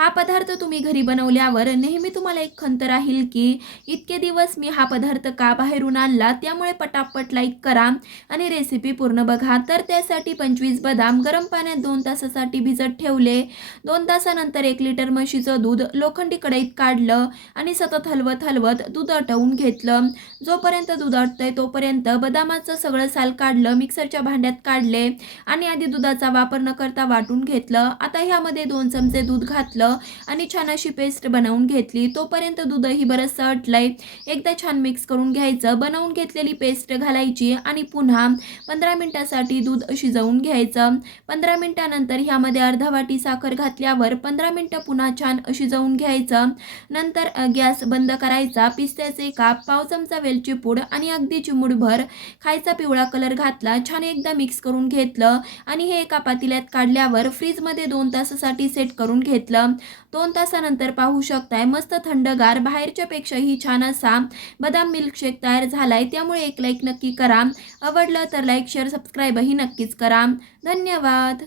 हा पदार्थ तुम्ही घरी बनवल्यावर नेहमी तुम्हाला एक खंत राहील की इतके दिवस मी हा पदार्थ का बाहेरून आणला, त्यामुळे पटापट लाईक करा आणि रेसिपी पूर्ण बघा। तर त्यासाठी 25 बदाम गरम पाण्यात 2 तासासाठी भिजत ठेवले। 2 तासानंतर 1 लिटर म्हशीचं दूध लोखंडी कढईत काढलं आणि सतत हलवत हलवत दूध आटवून घेतलं। जोपर्यंत दूध आटतंय तोपर्यंत बदामाचं सगळं साल काढलं, मिक्सरच्या भांड्यात काढले आणि आधी दुधाचा वापर न करता वाटून घेतलं। आता ह्यामध्ये 2 चमचे दूध घातलं आणि छान अशी पेस्ट बनवून घेतली। तोपर्यंत दूधही बरंचसं आटलंय। एकदा छान मिक्स करून घ्यायचं। बनवून घेतलेली पेस्ट घालायची आणि पुन्हा 15 मिनिटांसाठी दूध शिजवून घ्यायचं। 15 मिनिटांनंतर ह्यामध्ये अर्धा वाटी साखर घातल्यावर 15 मिनिटं पुन्हा छान शिजवून घ्यायचं। नंतर गॅस बंद करायचा। पिस्त्याचे काप, पाव चमचा वेलची पूड आणि अगदी चिमूटभर खायचा पिवळा कलर घातला। छान एकदा मिक्स करून घेतलं आणि हे एका पातेल्यात काढल्यावर फ्रीजमध्ये 2 तासासाठी सेट करून घेतलं। 2 तासानंतर पाहू शकताय मस्त थंडगार, बाहेरच्या पेक्षाही छान असा बदाम मिल्कशेक तयार झालाय। त्यामुळे एक लाईक नक्की करा। आवडलं तर लाईक, शेअर, सबस्क्राईबही नक्कीच करा। धन्यवाद।